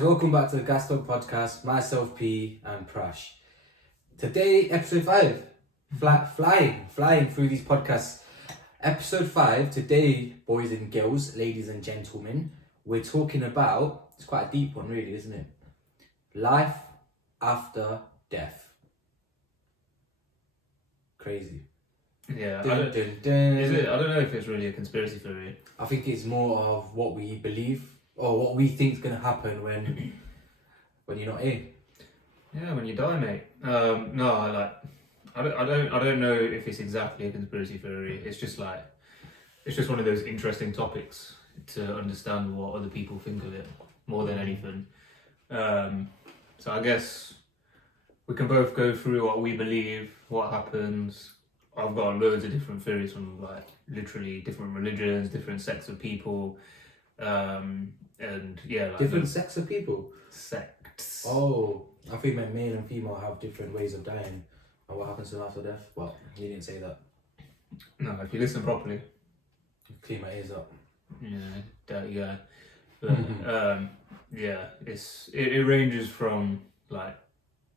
guys, welcome back to the Gas Talk Podcast. Myself, P and Prash. Today, episode 5. Flying through these podcasts. Episode 5, today, boys and girls, ladies and gentlemen, we're talking about, it's quite a deep one really, isn't it? Life after death. Crazy. Yeah, Dun, I don't, dun, dun. is it? I don't know if it's really a conspiracy theory. I think it's more of what we believe or what we think is going to happen when you're not in. Yeah, when you die, mate. No, I don't know if it's exactly a conspiracy theory. It's just one of those interesting topics to understand what other people think of it more than anything. So I guess we can both go through what we believe, what happens. I've got loads of different theories from literally different religions, different sects of people, and yeah, Different sects of people? Sects. Oh, I think that male and female have different ways of dying and what happens to them after death. Well, you didn't say that. No, if you listen properly. Clean my ears up. Yeah, dirty guy. But yeah, it ranges from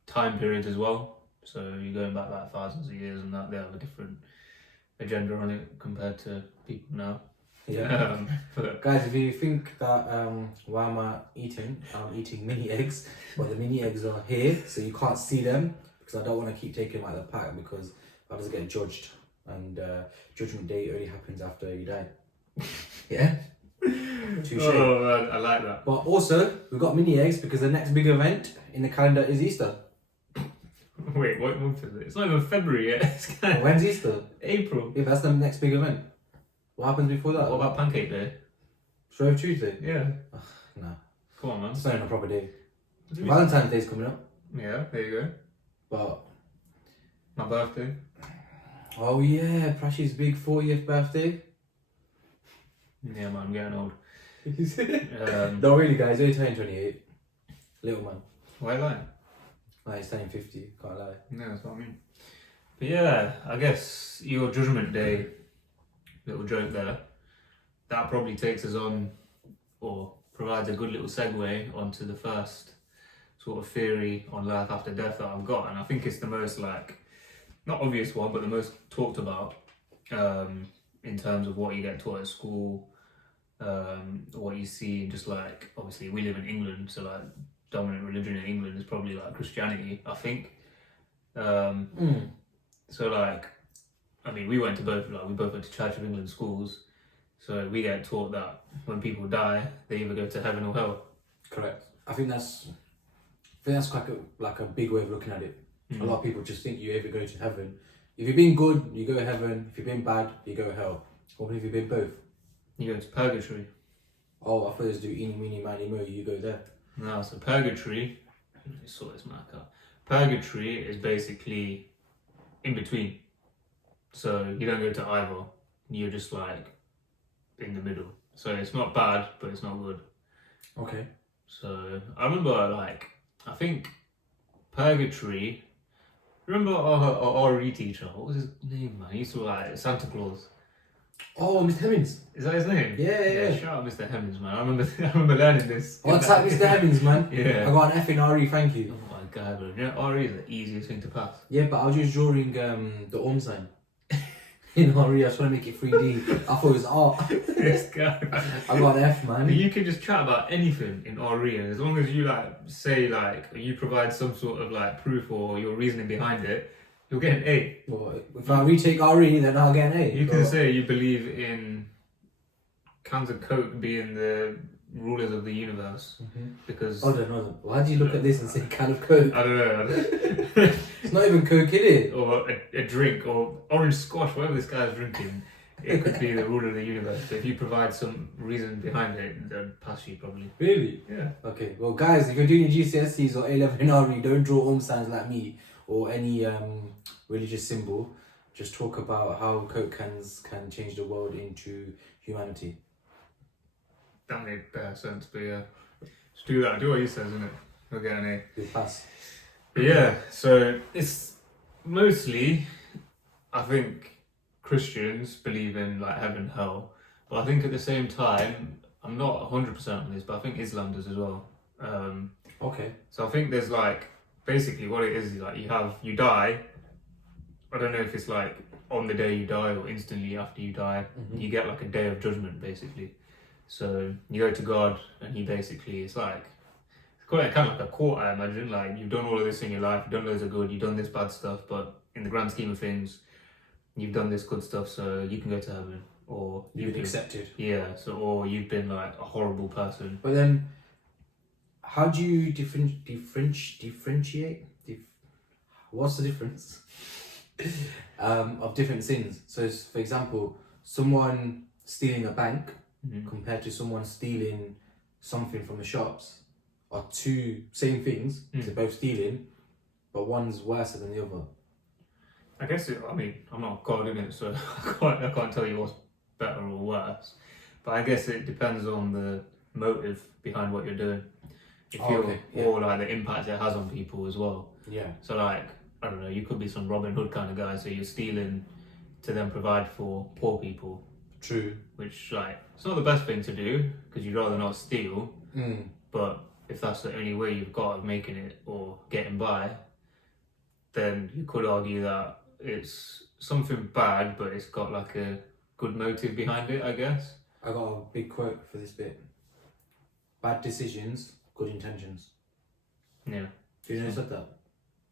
time periods as well. So you're going back thousands of years, and that they have a different agenda on it compared to people now. Yeah. But guys, if you think that why am I eating? I'm eating mini eggs, but the mini eggs are here, so you can't see them because I don't want to keep taking the pack because I just get judged, and judgment day only happens after you die. Yeah. Touche. Oh, I like that. But also, we've got mini eggs because the next big event in the calendar is Easter. Wait, what month is it? It's not even February yet. When's Easter? April. Yeah, that's the next big event. What happens before that? What about Pancake Day? Shrove Tuesday? Yeah. No. Come on, man. It's not even a proper day. Valentine's Day's coming up. Yeah, there you go. But My birthday. oh yeah, Prash's big 40th birthday. Yeah, man, I'm getting old. No, really, guys, only turning 28. Little man. Why lie? Like, he's turning 50, can't lie. Yeah, that's what I mean. But yeah, I guess your Judgment Day little joke there, that probably takes us on, or provides a good little segue onto the first sort of theory on life after death that I've got, and I think it's the most not obvious one, but the most talked about in terms of what you get taught at school, what you see, just obviously we live in England, so dominant religion in England is probably Christianity, I think. So I mean, we went to both went to Church of England schools, so we get taught that when people die, they either go to heaven or hell. Correct. I think that's quite a big way of looking at it. A lot of people just think you either go to heaven. If you've been good, you go to heaven. If you've been bad, you go to hell. Or if you've been both. You go to purgatory. Oh, I thought it was do eeny, meeny, miny, mo, you go there. No, so purgatory, let me sort this mark out. Purgatory is basically in between. So you don't go to either. You're just in the middle. So it's not bad, but it's not good. Okay. So I remember I think purgatory. Remember our RE teacher? What was his name, man? He used to Santa Claus. Oh, Mr. Hemmings. Is that his name? Yeah. Shout out Mr. Hemmings, man. I remember learning this. What's up, Mr. Hemmings, man? Yeah. I got an F in RE, thank you. Oh my god, bro. You know, RE is the easiest thing to pass. Yeah, but I was just drawing the sign. In RE, I was trying to make it 3D. I thought it was art. This guy. I got an F, man. But you can just chat about anything in RE, and as long as you say you provide some sort of proof or your reasoning behind it, you'll get an A. Well, if I retake RE, then I'll get an A. You can say you believe in cans of Coke being the rulers of the universe because. Hold on. Why do you look at this and say can of Coke? I don't know. It's not even Coke, is it? Or a drink or orange squash, whatever this guy's drinking. It could be the ruler of the universe. But if you provide some reason behind it, they'll pass you probably. Really? Yeah. Okay. Well, guys, if you're doing your GCSEs or A-level in RE, don't draw signs like me or any religious symbol. Just talk about how Coke cans can change the world into humanity. That made better sense, but yeah. Just do that. Do what he says, innit? He'll get an A. You'll pass. But yeah, so it's mostly, I think, Christians believe in heaven, hell. But I think at the same time, I'm not 100% on this, but I think Islam does as well. Okay. So I think there's like, basically what it is like you die. I don't know if it's like on the day you die or instantly after you die. You get like a day of judgment basically. So you go to God and he basically, it's quite kind of like a court, I imagine. Like, you've done all of this in your life, you've done loads of good, you've done this bad stuff, but in the grand scheme of things, you've done this good stuff, so you can go to heaven. Or You've been accepted. Yeah, so or you've been like a horrible person. But then, how do you differentiate? What's the difference of different sins? So, for example, someone stealing a bank compared to someone stealing something from the shops are two same things. They're both stealing, but one's worse than the other. I guess I'm not God in it, so I can't tell you what's better or worse. But I guess it depends on the motive behind what you're doing. Or like the impact it has on people as well. Yeah. So like, I don't know, you could be some Robin Hood kind of guy, so you're stealing to then provide for poor people. True. Which, like, it's not the best thing to do, because you'd rather not steal. But if that's the only way you've got of making it or getting by, then you could argue that it's something bad, but it's got like a good motive behind it, I guess. I got a big quote for this bit. Bad decisions, good intentions. Yeah. Do you know who said that?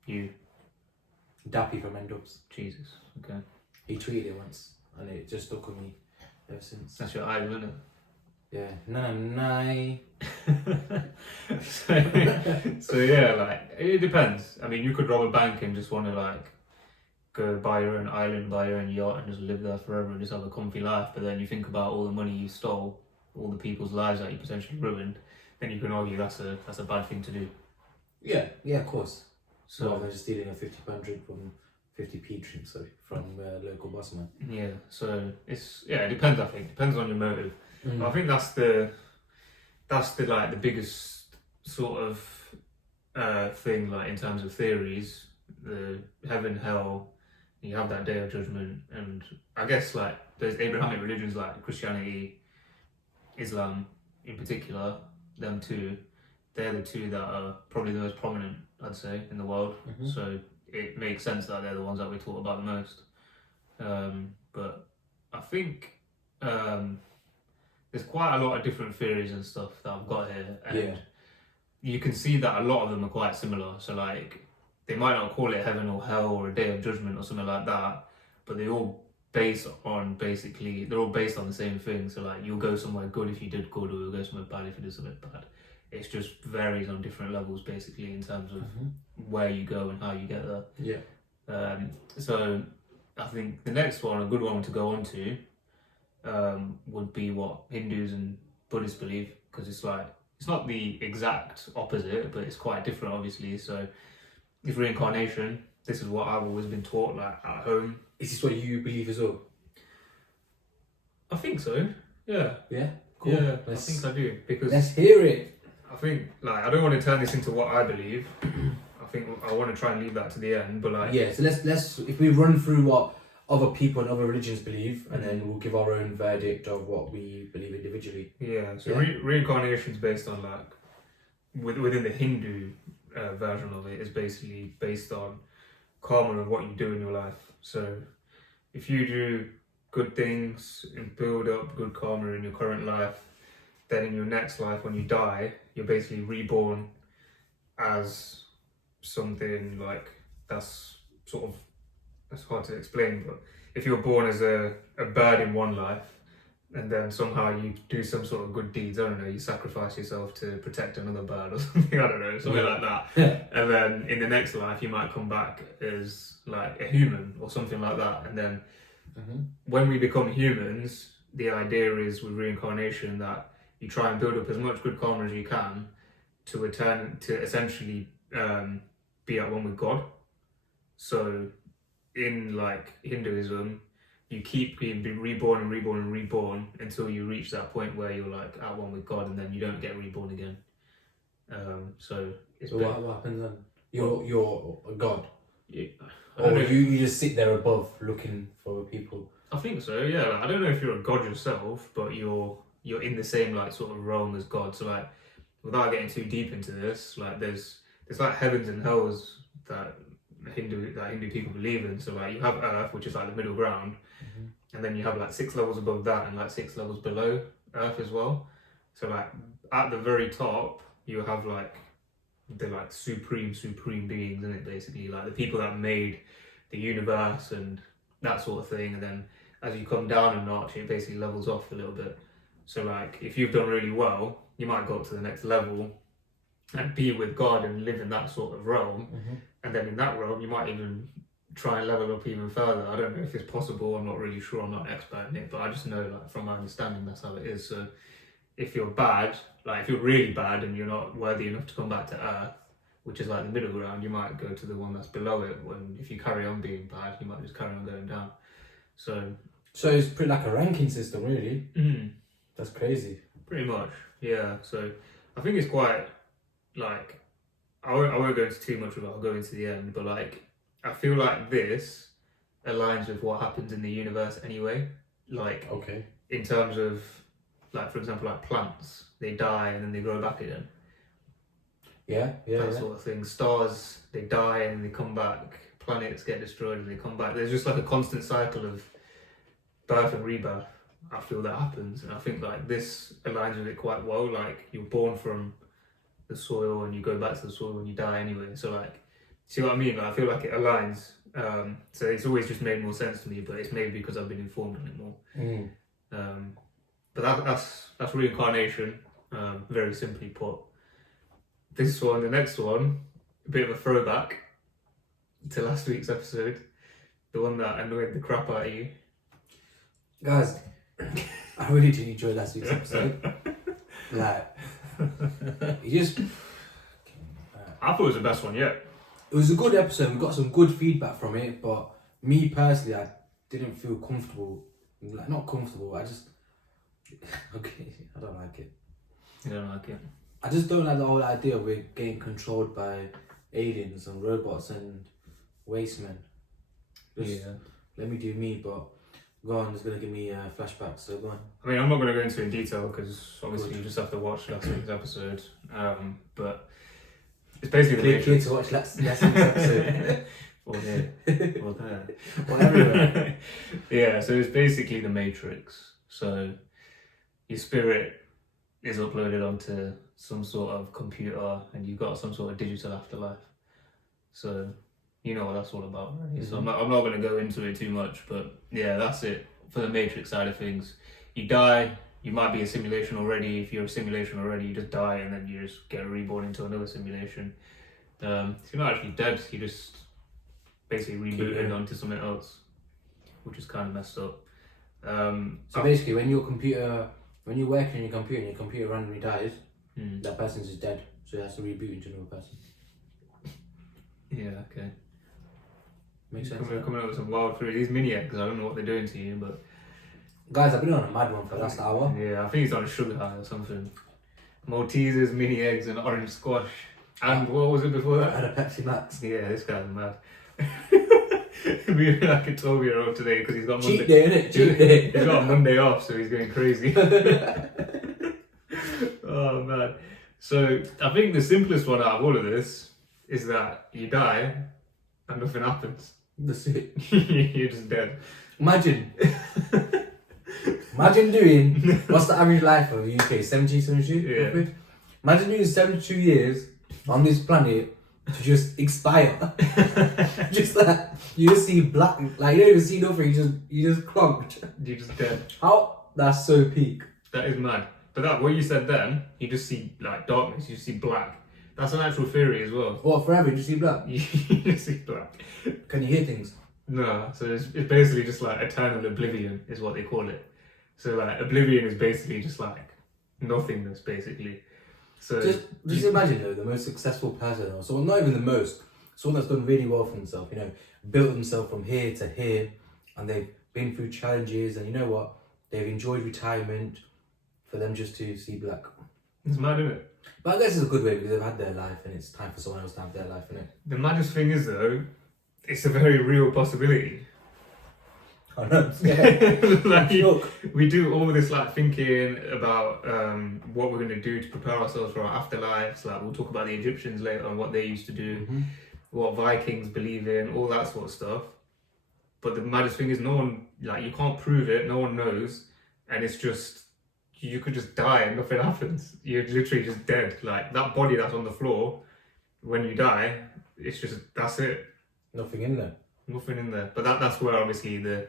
You. Dappy from End-Ups. Jesus. Okay. He tweeted it once, and it just stuck with me ever since. That's your idol, isn't it? Yeah. No. So yeah, like, it depends. I mean, you could rob a bank and just want to like go buy your own island, buy your own yacht, and just live there forever and just have a comfy life. But then you think about all the money you stole, all the people's lives that you potentially ruined, then you can argue that's a bad thing to do. Yeah, of course. So rather than just stealing a £50 drink from 50p drink, from a local bossman. Yeah, so it depends. I think depends on your motive. But I think that's the like the biggest sort of thing, like in terms of theories, the heaven, hell. You have that day of judgment, and I guess like there's Abrahamic religions like Christianity, Islam in particular. Them two, they're the two that are probably the most prominent, I'd say, in the world. So it makes sense that they're the ones that we talk about the most. But I think there's quite a lot of different theories and stuff that I've got here, and you can see that a lot of them are quite similar. So like, they might not call it heaven or hell or a day of judgment or something like that, but they're all based on the same thing. So like, you'll go somewhere good if you did good, or you'll go somewhere bad if you did something bad. It just varies on different levels, basically, in terms of where you go and how you get there. Yeah. So I think the next one, a good one to go on to, would be what Hindus and Buddhists believe, because it's not the exact opposite, but it's quite different, obviously. So if reincarnation, this is what I've always been taught, like at home. Is this what you believe as well? I think so. Yeah. Yeah. Cool. Yeah, I think I do, because let's hear it. I think, like, I don't want to turn this into what I believe. I think I want to try and leave that to the end, but like... Yeah, so let's if we run through what other people and other religions believe, and then we'll give our own verdict of what we believe individually. Yeah, so reincarnation is based on, like, within the Hindu version of it, is basically based on karma of what you do in your life. So if you do good things and build up good karma in your current life, then in your next life, when you die, you're basically reborn as something like that's hard to explain, but if you're born as a bird in one life, and then somehow you do some sort of good deeds, I don't know, you sacrifice yourself to protect another bird or something, I don't know, something like that. And then in the next life, you might come back as like a human or something like that. And then when we become humans, the idea is with reincarnation that you try and build up as much good karma as you can to return to essentially be at one with God. So in like Hinduism, you keep being reborn and reborn and reborn until you reach that point where you're like at one with God, and then you don't get reborn again. So what happens then? You're a god. Yeah. Or you just sit there above looking for people. I think so. Yeah. Like, I don't know if you're a god yourself, but you're in the same like sort of realm as God. So like, without getting too deep into this, like there's like heavens and hells that Hindu people believe in. So like you have Earth, which is like the middle ground, and then you have like 6 levels above that and like 6 levels below Earth as well. So like at the very top, you have like the like supreme beings in it, basically, like the people that made the universe and that sort of thing. And then as you come down a notch, it basically levels off a little bit. So like if you've done really well, you might go up to the next level and be with God and live in that sort of realm. And then in that realm, you might even try and level up even further. I don't know if it's possible. I'm not really sure. I'm not an expert in it, but I just know, like, from my understanding, that's how it is. So if you're bad, like if you're really bad and you're not worthy enough to come back to Earth, which is like the middle ground, you might go to the one that's below it. When if you carry on being bad, you might just carry on going down. So it's pretty like a ranking system, really. That's crazy. Pretty much, yeah. So I think it's quite, like, I won't go into too much of it, I'll go into the end, but like, I feel like this aligns with what happens in the universe anyway. Like, okay, in terms of, like, for example, like plants, they die and then they grow back again. That sort of thing. Stars, they die and they come back. Planets get destroyed and they come back. There's just like a constant cycle of birth and rebirth. I feel that happens, and I think like this aligns with it quite well. Like, you're born from the soil and you go back to the soil and you die anyway. So like, see what I mean? Like, I feel like it aligns. So it's always just made more sense to me, but it's maybe because I've been informed on it more. But that's reincarnation, very simply put. This one, the next one, a bit of a throwback to last week's episode, the one that annoyed the crap out of you. Guys, I really did enjoy last week's episode. Like, you just... I thought it was the best one yet. It was a good episode, we got some good feedback from it, but me personally, I didn't feel comfortable. Like, not comfortable, I just... Okay, I don't like it. You don't like it? I just don't like the whole idea of we're getting controlled by aliens and robots and wastemen. Just let me do me, but go on, it's going to give me flashbacks, so go on. I mean, I'm not going to go into it in detail because obviously you just have to watch last week's episode. But it's basically Click here to watch last week's episode. Or here, or there. Or everywhere. Yeah, so it's basically the Matrix. So your spirit is uploaded onto some sort of computer and you've got some sort of digital afterlife. So you know what that's all about, right? So I'm not going to go into it too much, but yeah, that's it for the Matrix side of things. You die, you might be a simulation already. If you're a simulation already, you just die and then you just get reborn into another simulation. So you're not actually dead, you just basically rebooted onto something else, which is kind of messed up. So basically, when you're working on your computer and your computer randomly dies, that person's just dead, so it has to reboot into another person. Yeah, okay. Makes sense. Coming up with some wild food. These mini eggs, I don't know what they're doing to you, but... Guys, I've been on a mad one for the last hour. Yeah, I think he's on a sugar high or something. Maltesers, mini eggs and orange squash. And what was it before that? I had a Pepsi Max. Yeah, this guy's mad. We're like a 12-year-old today because he's got Monday. Cheat day, innit? Cheat day. He's got Monday off, so he's going crazy. Oh, man. So, I think the simplest one out of all of this is that you die and nothing happens. That's it. You're just dead. Imagine doing, what's the average life of the UK? 72? Yeah. Imagine doing 72 years on this planet to just expire. Just like, you just see black, like you don't even see nothing, you just clogged. You're just dead. How? That's so peak. That is mad. But that, what you said then, you just see like darkness, you see black. That's an actual theory as well. What, forever you just see black? You just see black. Can you hear things? No, so it's basically just like eternal oblivion is what they call it. So like oblivion is basically just like nothingness basically. So just imagine though, the most successful person, or someone, not even the most, someone that's done really well for themselves, you know, built themselves from here to here, and they've been through challenges, and you know what, they've enjoyed retirement, for them just to see black. It's mad, isn't it? But I guess it's a good way because they've had their life and it's time for someone else to have their life, isn't it? The maddest thing is though, it's a very real possibility. I know, I'm scared. Like, Look. we do all this like thinking about what we're going to do to prepare ourselves for our afterlives. Like we'll talk about the Egyptians later and what they used to do, what Vikings believe in, all that sort of stuff. But the maddest thing is no one, like you can't prove it, no one knows, and it's just, you could just die and nothing happens. You're literally just dead. Like that body that's on the floor, when you die, it's just, that's it. Nothing in there. Nothing in there. But that's where obviously the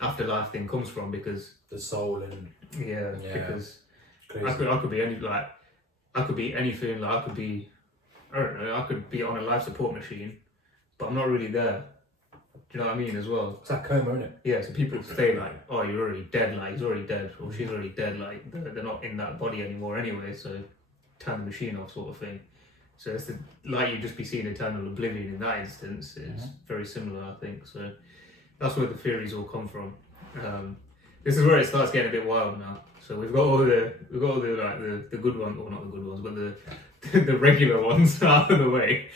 afterlife thing comes from, because the soul and because crazy. I could be anything. Like I could be, I don't know, I could be on a life support machine, but I'm not really there. Do you know what I mean as well? It's like coma, isn't it? Yeah, so people say like, oh, you're already dead, like he's already dead, or she's already dead, like they're not in that body anymore anyway, so turn the machine off sort of thing. So it's like you'd just be seeing eternal oblivion in that instance. It's very similar, I think. So that's where the theories all come from. This is where it starts getting a bit wild now. So we've got all the like the good ones, or not the good ones, but the regular ones out of the way.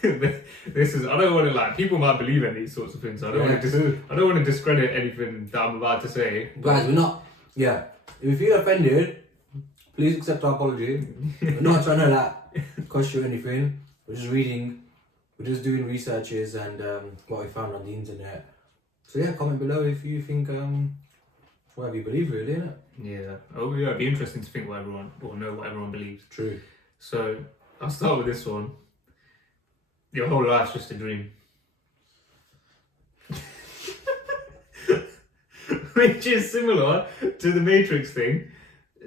This is, I don't want to, like, people might believe in these sorts of things. I don't want to discredit anything that I'm about to say. Guys, we're not. Yeah, if you feel offended, please accept our apology. We're not trying to like cost you anything. We're just reading. We're just doing researches and what we found on the internet. So yeah, comment below if you think whatever you believe, really, innit? Yeah. Oh yeah, it'd be interesting to think what everyone, or know what everyone believes. True. So I'll start with this one. Your whole life's just a dream. Which is similar to the Matrix thing,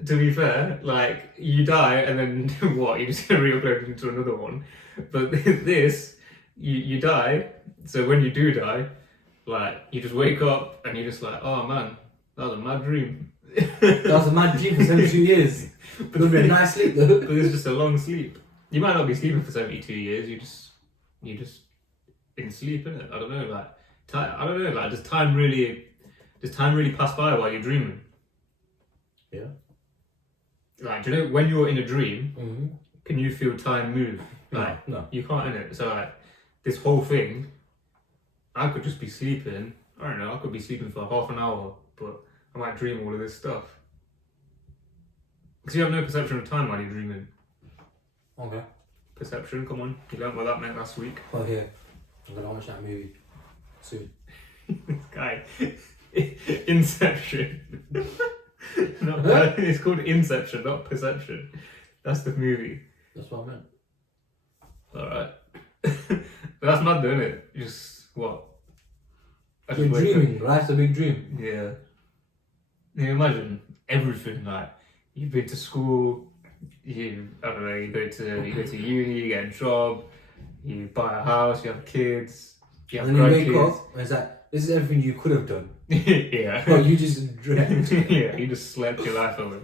to be fair. Like, you die and then what? You just get re-uploaded into another one. But this, you die, so when you do die, like, you just wake up and you're just like, oh man, that was a mad dream. That was a mad dream for 72 years. But it'll be a nice sleep though. But it's just a long sleep. You might not be sleeping for 72 years, you just in sleep, innit? I don't know, like, I don't know, like, does time really pass by while you're dreaming? Yeah. Like, do you know, when you're in a dream, can you feel time move? Like, no. You can't, innit? So, like, this whole thing, I could just be sleeping, I don't know, I could be sleeping for half an hour, but I might dream all of this stuff. Because you have no perception of time while you're dreaming. Okay. Perception, come on. You learned what that meant last week. Oh yeah. I'm gonna watch that movie soon. This guy. Inception. It's called Inception, not Perception. That's the movie. That's what I meant. Alright. But that's mad though, isn't it? Just, what? You're dreaming. Life's a big dream. Yeah. You imagine everything, like, you've been to school, you go to uni, you get a job, you buy a house, you have kids, you have and then you wake grandkids. up and it's like, this is everything you could have done. Yeah. But you just dreamt. Yeah, you just slept your life away.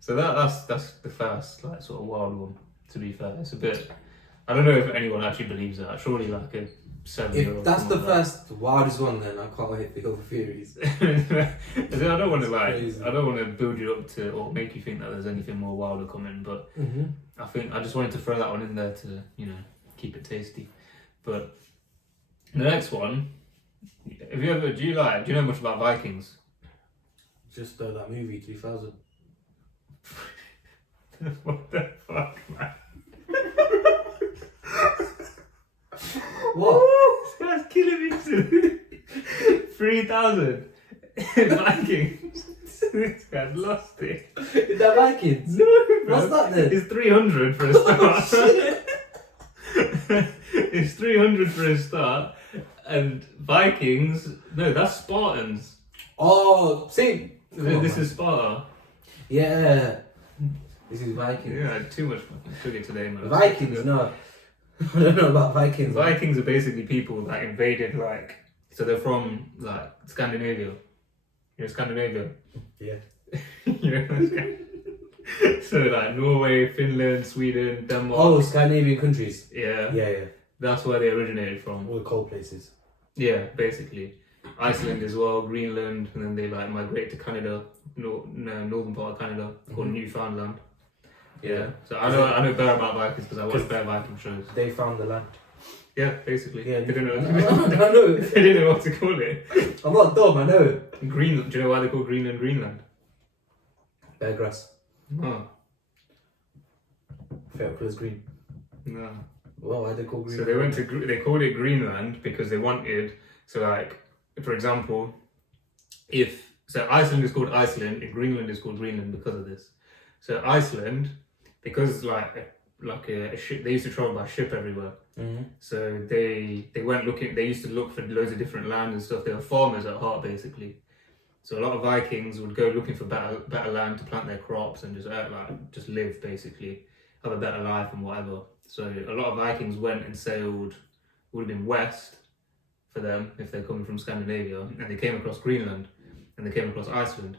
So that's the first, like, sort of wild one, to be fair. It's a bit, I don't know if anyone actually believes that. Surely like a 7-year-old. If that's the first wildest one, then I can't wait for the other theories. I don't want to crazy. I don't want to build you up to or make you think that there's anything more wilder coming, but I think I just wanted to throw that one in there to, you know, keep it tasty. But the next one, do you know much about Vikings? Just that movie 2000. What the fuck, man? What? This guy's killing me too. 3,000 Vikings. This guy's lost it. Is that Vikings? No, bro. What's that then? It's 300 for a start. It's 300 for a start. And Vikings, no, that's Spartans. Oh, same. This is Sparta. Yeah. This is Vikings. Yeah, too much fucking sugar today, man. Vikings, no. I don't know about Vikings. Vikings are basically people that invaded, like, so they're from, like, Scandinavia. You know Scandinavia? Yeah. You know, so, like, Norway, Finland, Sweden, Denmark. Oh, Scandinavian countries. Yeah. Yeah, yeah. That's where they originated from. All the cold places. Yeah, basically. Iceland as well, Greenland, and then they, like, migrate to Canada, northern part of Canada, called Newfoundland. Yeah. So I know bare about Vikings because I watch bare Viking shows. They found the land. Yeah, basically. Yeah, They didn't know. I know. They didn't know what to call it. I'm not dumb, I know. Greenland. Do you know why they call Greenland Greenland? Bear grass. No. Favorite colour's green. No. Well, why they call green? So they called it Greenland because they wanted, so like, for example, Iceland is called Iceland and Greenland is called Greenland because of this. So Iceland, because like a ship, they used to travel by ship everywhere. Mm-hmm. So they went looking, they used to look for loads of different land and stuff. They were farmers at heart basically. So a lot of Vikings would go looking for better land to plant their crops and just live basically, have a better life and whatever. So a lot of Vikings went and sailed, would have been west for them if they're coming from Scandinavia, and they came across Greenland and they came across Iceland.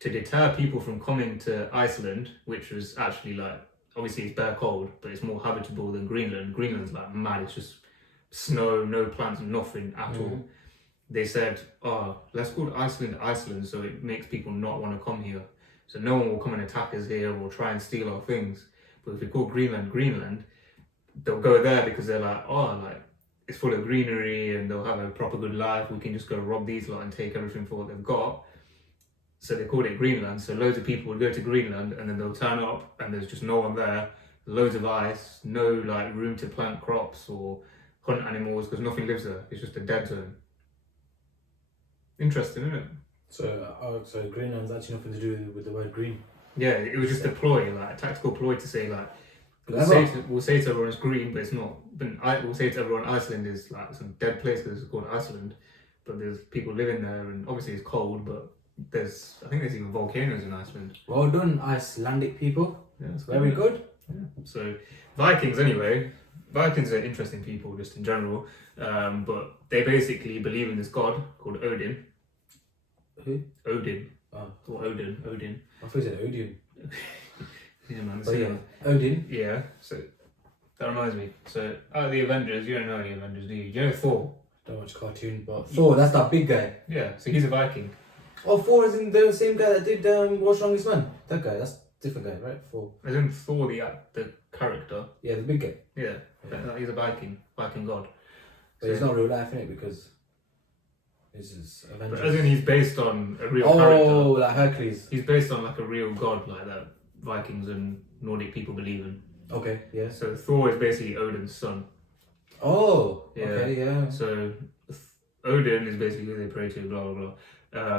To deter people from coming to Iceland, which was actually like, obviously it's bare cold, but it's more habitable than Greenland. Greenland's like mad, it's just snow, no plants, nothing at all. They said, let's call Iceland Iceland so it makes people not want to come here. So no one will come and attack us here or try and steal our things. But if we call Greenland Greenland, they'll go there because they're like, it's full of greenery and they'll have a proper good life. We can just go rob these lot and take everything for what they've got. So they called it Greenland. So loads of people would go to Greenland and then they'll turn up and there's just no one there. Loads of ice, no like room to plant crops or hunt animals because nothing lives there. It's just a dead zone. Interesting, isn't it? So Greenland's actually nothing to do with the word green. Yeah, it was just a ploy, like a tactical ploy to say like, we'll say to everyone it's green, but it's not. But we'll say to everyone Iceland is like some dead place because it's called Iceland, but there's people living there and obviously it's cold, but I think there's even volcanoes in Iceland. Well done, Icelandic people. Yeah, it's very good. Yeah. So Vikings anyway. Vikings are interesting people just in general, but they basically believe in this god called Odin. Who? Odin. Oh. Or Odin. I thought you said Odin. Yeah, man. Oh yeah, Odin. Yeah, so that reminds me. So out of the Avengers, you don't know any Avengers, do you? You know Thor? Don't watch cartoon, but Thor, that's that big guy. Yeah, so he's a Viking. Oh, Thor is in the same guy that did World's Strongest Man. That guy, that's a different guy, right? Thor. As in Thor, the character. Yeah, the big guy. Yeah, he's a Viking god. But he's not real life, innit? Because this is Avengers. But as in he's based on a real character. character. Like Hercules. He's based on like a real god like that Vikings and Nordic people believe in. Okay, yeah. So Thor is basically Odin's son. Oh, Yeah. okay, yeah. So Odin is basically who they pray to, blah blah blah.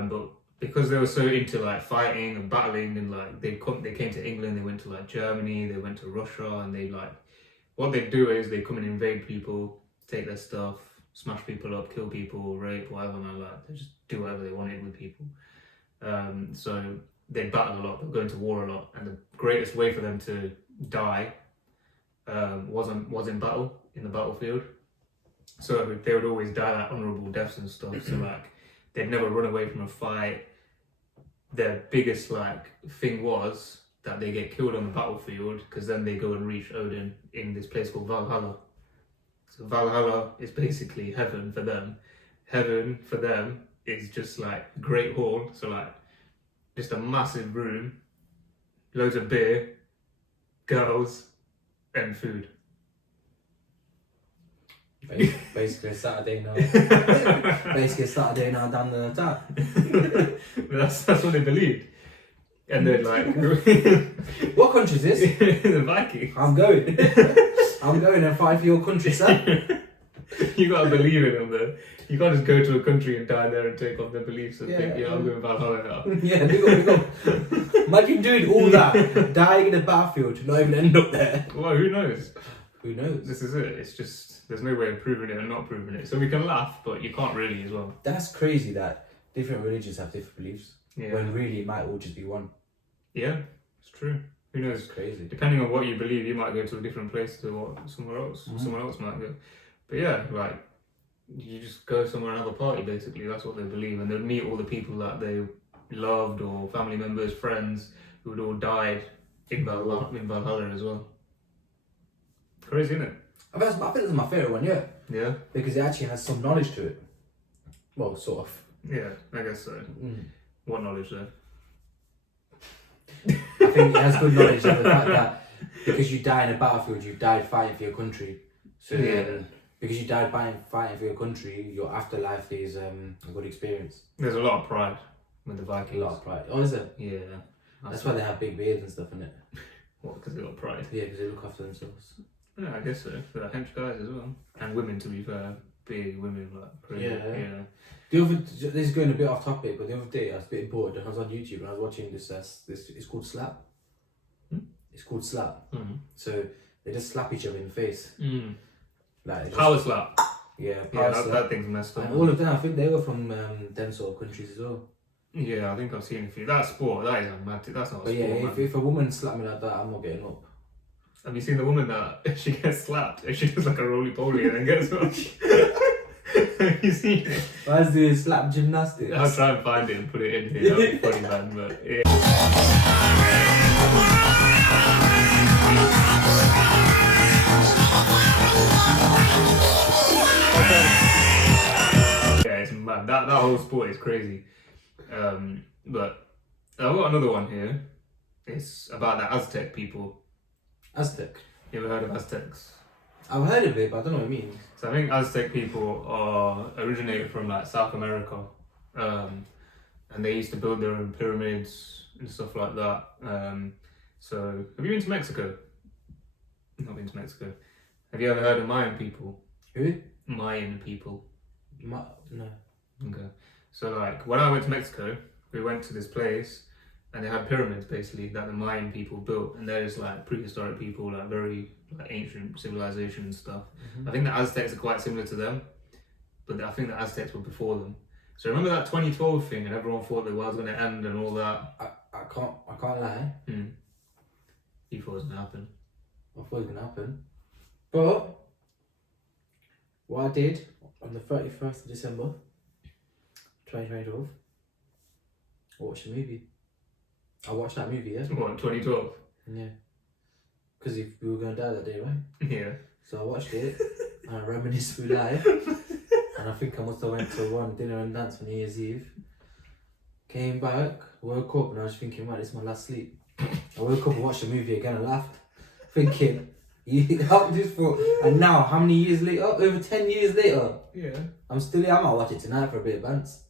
But because they were so into like fighting and battling and like they came to England, they went to like Germany, they went to Russia, and they like what they do is they come and invade people, take their stuff, smash people up, kill people, rape, whatever, and like they just do whatever they wanted with people. So they battle a lot, they go into war a lot, and the greatest way for them to die was in battle, in the battlefield. So they would always die like honourable deaths and stuff. So like they'd never run away from a fight. Their biggest like thing was that they get killed on the battlefield because then they go and reach Odin in this place called Valhalla. So Valhalla is basically heaven for them. Heaven for them is just like Great Hall, so like just a massive room, loads of beer, girls, and food. Basically a Saturday now. Basically a Saturday now down the tap. That's what they believed. And then like what country is this? the Vikings. I'm going. I'm going and fight for your country, sir. You gotta believe in them though. You can't just go to a country and die there and take off their beliefs and think, I'm going Valhalla now. Yeah, big up. Imagine doing all that, dying in a battlefield, not even end up there. Well, who knows? Who knows? This is it. It's just, there's no way of proving it and not proving it. So we can laugh, but you can't really as well. That's crazy that different religions have different beliefs. Yeah. When really it might all just be one. Yeah, it's true. Who knows? It's crazy. Depending on what you believe, you might go to a different place to what someone else might go. But yeah, like, you just go somewhere and have a party basically. That's what they believe. And they'd meet all the people that they loved or family members, friends who had all died in Valhalla as well. Crazy, isn't it? I think that's my favourite one, yeah. Yeah? Because it actually has some knowledge to it. Well, sort of. Yeah, I guess so. What knowledge though? I think it has good knowledge of the fact that because you die in a battlefield, you died fighting for your country. So Yeah. because you died fighting for your country, your afterlife is a good experience. There's a lot of pride with the A Vikings. lot of pride. Oh, is it? Yeah. That's why they have big beards and stuff, isn't it? What? Because they got pride. Yeah, because they look after themselves. Yeah, I guess so. For the hench guys as well, and women, to be fair, big women like crazy. Yeah. This is going a bit off topic, but the other day I was a bit bored and I was on YouTube and I was watching this. It's called Slap. It's called Slap. Mm. So they just slap each other in the face. Mm. Like just, Power slap. Yeah, Yeah, slap. that thing's messed up. And all of them, I think they were from them sort of countries as well. Yeah, I think I've seen a few. That sport, that is romantic. That's not a But sport, yeah, man. if a woman slapped me like that, I'm not getting up. Have you seen the woman that she gets slapped and she does like a roly-poly and then gets up? Have you seen it? I was doing slap gymnastics. I'll try and find it and put it in here. That'd be funny, man. But yeah. Yeah, it's mad. That whole sport is crazy. But I've got another one here. It's about the Aztec people. Aztec. You ever heard of Aztecs? I've heard of it, but I don't know what it means. So I think Aztec people are originated from like South America, and they used to build their own pyramids and stuff like that. So have you been to Mexico? Not been to Mexico. Have you ever heard of Mayan people? Who? Mayan people. No. Okay. So like when I went to Mexico, we went to this place and they had pyramids basically that the Mayan people built, and they're just like prehistoric people, like very like ancient civilization and stuff. Mm-hmm. I think the Aztecs are quite similar to them, but I think the Aztecs were before them. So remember that 2012 thing, and everyone thought the world's gonna end and all that. I can't lie. You thought it was gonna happen. I thought it was gonna happen. But what I did on the 31st of December 2012, I watched a movie. I watched that movie, yeah? What, 2012? Yeah. Because if we were gonna die that day, right? Yeah. So I watched it and I reminisced through life. And I think I must have went to one dinner and dance on New Year's Eve. Came back, woke up, and I was thinking, right, this is my last sleep. I woke up and watched the movie again and laughed, thinking, you helped this for. And now, how many years later? Over 10 years later, Yeah. I'm still here. I might watch it tonight for a bit of bands.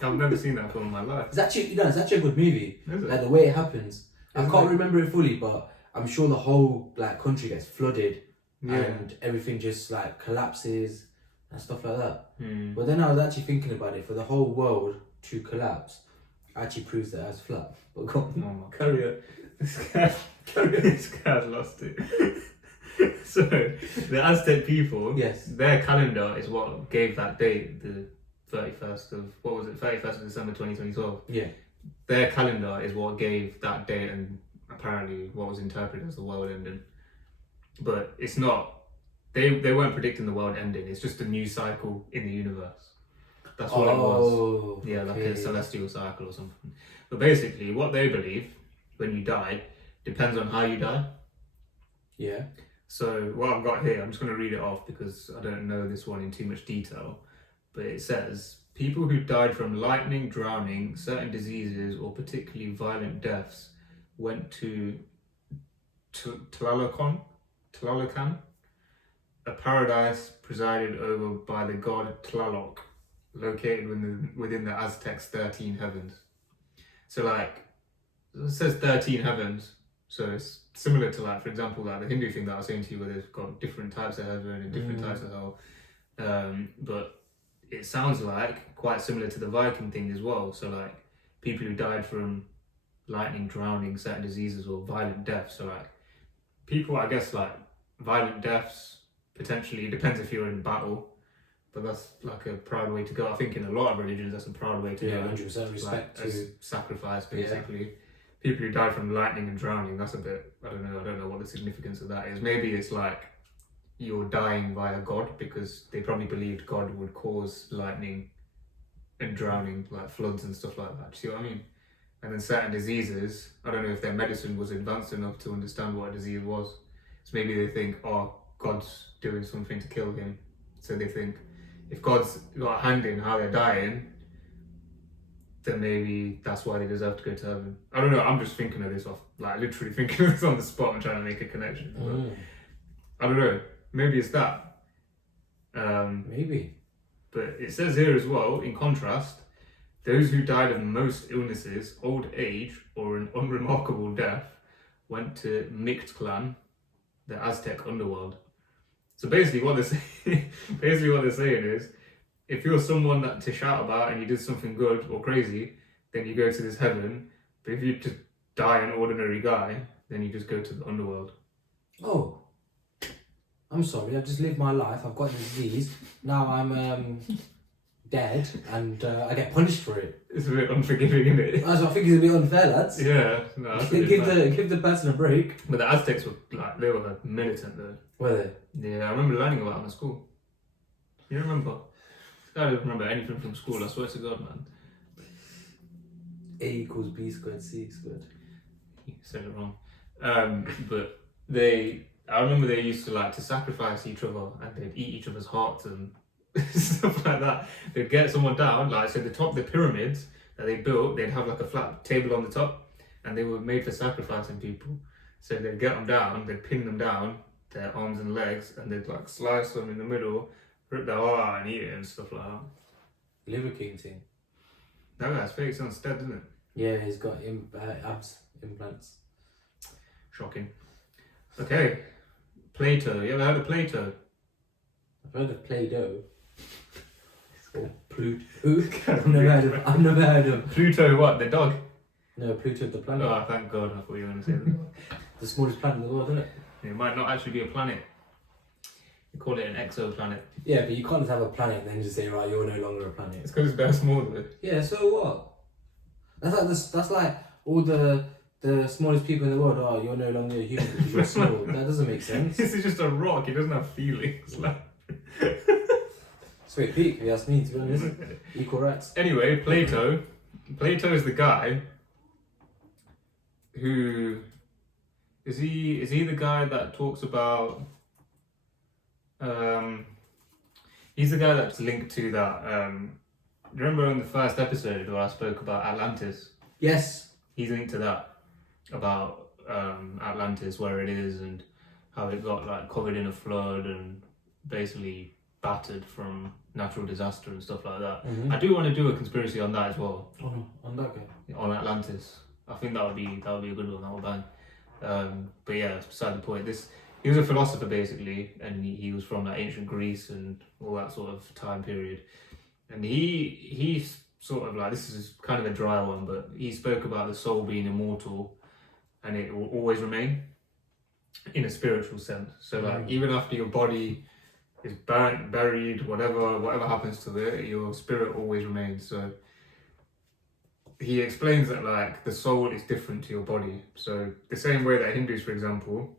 I've never seen that film in my life. It's actually, it's actually a good movie. Is it? Like the way it happens. I Is can't it? remember it fully, but I'm sure the whole like country gets flooded Yeah. and everything just like collapses and stuff like that. Hmm. But then I was actually thinking about it, for the whole world to collapse actually proves that Earth's flat. But go on, Oh my carry on. This guy's lost it. So, the Aztec people, Yes. their calendar is what gave that date, the 31st of, what was it, 31st of December 2012. Yeah. Their calendar is what gave that date and apparently what was interpreted as the world ending. But it's not, they weren't predicting the world ending, it's just a new cycle in the universe. That's what it was. Yeah, like a celestial cycle or something. But basically, what they believe when you die depends on how you die. Yeah. So what I've got here, I'm just going to read it off because I don't know this one in too much detail. But it says, people who died from lightning, drowning, certain diseases, or particularly violent deaths went to Tlalocan, a paradise presided over by the god Tlaloc, located within the Aztecs' 13 heavens. So like, it says 13 heavens, so it's similar to like, for example, like the Hindu thing that I was saying to you, where they've got different types of heaven and different types of hell. But it sounds like quite similar to the Viking thing as well. So like, people who died from lightning, drowning, certain diseases, or violent deaths. So like, people, I guess, like violent deaths, potentially, it depends if you're in battle, but that's like a proud way to go. I think in a lot of religions, that's a proud way to Yeah, go. 100% respect like, to sacrifice, basically. People who died from lightning and drowning, that's a bit, I don't know what the significance of that is. Maybe it's like you're dying via God, because they probably believed God would cause lightning and drowning, like floods and stuff like that. Do you see what I mean? And then certain diseases, I don't know if their medicine was advanced enough to understand what a disease was. So maybe they think, oh, God's doing something to kill him. So they think, if God's got a hand in how they're dying, then maybe that's why they deserve to go to heaven. I don't know, I'm just thinking of this off, like literally thinking of this on the spot and trying to make a connection. But I don't know, maybe it's that. Maybe. But it says here as well, in contrast, those who died of most illnesses, old age, or an unremarkable death went to Mictlan, the Aztec underworld. So basically what they're saying, is, if you're someone that to shout about and you did something good or crazy, then you go to this heaven. But if you just die an ordinary guy, then you just go to the underworld. Oh, I'm sorry. I've just lived my life. I've got a disease. Now I'm dead, and I get punished for it. It's a bit unforgiving, isn't it? I think it's a bit unfair, lads. Yeah, no, that's give the person a break. But the Aztecs were they were militant though. Were they? Yeah, I remember learning about them in school. You remember? I don't remember anything from school. I swear to God, man. A equals B squared C squared. You said it wrong. But I remember they used to sacrifice each other, and they'd eat each other's hearts and stuff like that. They'd get someone down, the pyramids that they built, they'd have like a flat table on the top, and they were made for sacrificing people. So they'd get them down, they'd pin them down, their arms and legs, and they'd like slice them in the middle, rip their heart and eat it and stuff like that. Liver King thing. That guy's fake sounds dead, doesn't it? Yeah, he's got abs implants. Shocking. Okay, Plato. You ever heard of Plato? I've heard of Play-Doh. Or Pluto. I've never heard of. Pluto what? The dog? No, Pluto the planet. Oh, thank God, I thought you were going to say that. The smallest planet in the world, isn't it? It might not actually be a planet. You call it an exoplanet. Yeah, but you can't just have a planet and then just say, right, you're no longer a planet. It's because it's very small though. Yeah, so what? That's like all the smallest people in the world. Oh, you're no longer a human because you're small. That doesn't make sense. This is just a rock. It doesn't have feelings. Sweet peak, if you ask me, to be honest. Equal rights. Anyway, Plato. Plato is the guy who is he the guy that talks about he's the guy that's linked to that remember in the first episode where I spoke about Atlantis? Yes. He's linked to that, about Atlantis, where it is and how it got like covered in a flood and basically battered from natural disaster and stuff like that. Mm-hmm. I do want to do a conspiracy on that as well. On that guy. On Atlantis. I think that would be a good one. That would bang. But yeah, that's beside the point. He was a philosopher basically, and he was from like ancient Greece and all that sort of time period. And he sort of like, this is kind of a dry one, but he spoke about the soul being immortal and it will always remain in a spiritual sense. So like even after your body is burnt, buried, whatever happens to it, your spirit always remains. So he explains that like the soul is different to your body. So the same way that Hindus, for example,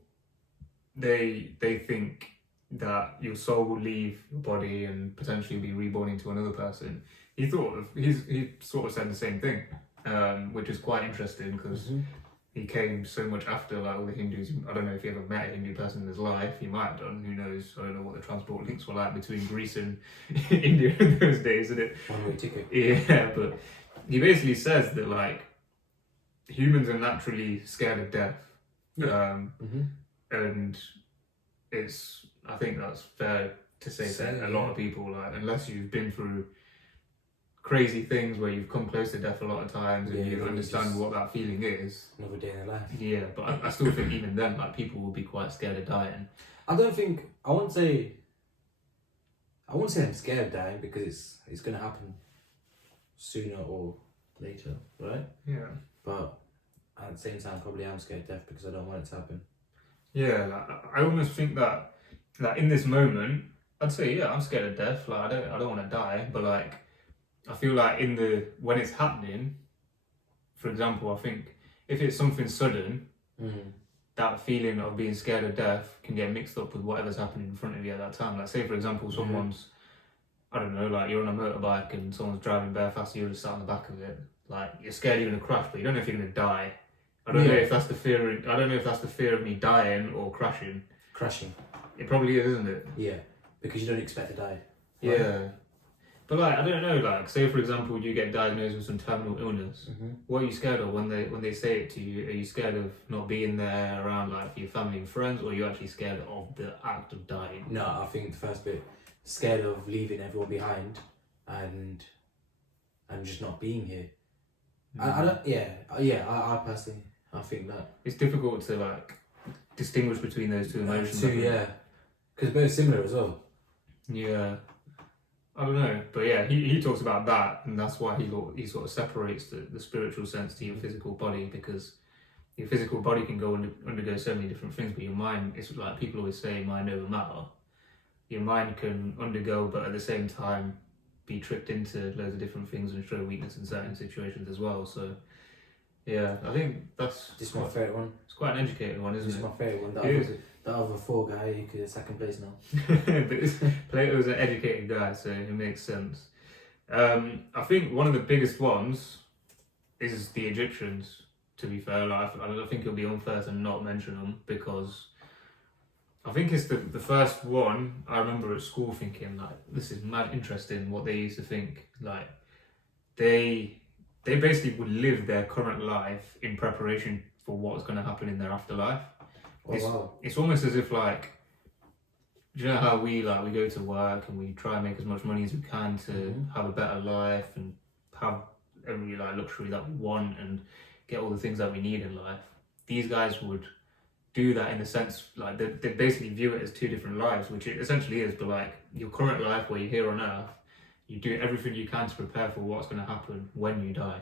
they think that your soul will leave your body and potentially be reborn into another person. He sort of said the same thing, which is quite interesting because he came so much after like all the Hindus. I don't know if he ever met a Hindu person in his life. He might have done. Who knows? I don't know what the transport links were like between Greece and India in those days, isn't it? One-way ticket. Yeah, but he basically says that like humans are naturally scared of death, and I think that's fair to say that a lot of people, like, unless you've been through crazy things where you've come close to death a lot of times and you understand what that feeling is. Another day in their life. Yeah, but I still think even then, like, people will be quite scared of dying. I won't say I'm scared of dying because it's going to happen sooner or later, right? Yeah. But at the same time, probably I'm scared of death because I don't want it to happen. Yeah, like, I almost think that, like, in this moment, I'd say, yeah, I'm scared of death. Like, I don't want to die, but like, I feel like when it's happening, for example, I think if it's something sudden, that feeling of being scared of death can get mixed up with whatever's happening in front of you at that time. Like, say for example, someone's, I don't know, like you're on a motorbike and someone's driving bare fast and you're just sat on the back of it. Like, you're scared you're gonna crash, but you don't know if you're gonna die. I don't know if that's the fear of me dying or crashing. Crashing. It probably is, isn't it? Yeah, because you don't expect to die. Right? Yeah. But like, I don't know, like, say for example you get diagnosed with some terminal illness. What are you scared of when they say it to you? Are you scared of not being there around, like, for your family and friends, or are you actually scared of the act of dying? No, I think the first bit, scared of leaving everyone behind and just not being here. I don't. I personally I think that It's difficult to like distinguish between those two emotions. Because both similar as well. Yeah, I don't know, but yeah, he talks about that, and that's why he sort of separates the spiritual sense to your physical body, because your physical body can undergo so many different things, but your mind, it's like people always say, mind over matter. Your mind can undergo, but at the same time, be tricked into loads of different things and show weakness in certain situations as well. So, yeah, I think that's... This is my favourite one. It's quite an educated one, isn't it? This is my favourite one. The other four guy, he could second place now. But Plato's an educated guy, so it makes sense. I think one of the biggest ones is the Egyptians, to be fair. Like, I don't think it'll be unfair to not mention them, because I think it's the first one I remember at school thinking, like, this is mad interesting what they used to think. Like, they basically would live their current life in preparation for what's going to happen in their afterlife. It's almost as if, like, do you know how we go to work and we try and make as much money as we can to have a better life and have every like luxury that we want and get all the things that we need in life? These guys would do that in the sense, like, they basically view it as two different lives, which it essentially is. But like, your current life where you're here on earth, you do everything you can to prepare for what's going to happen when you die.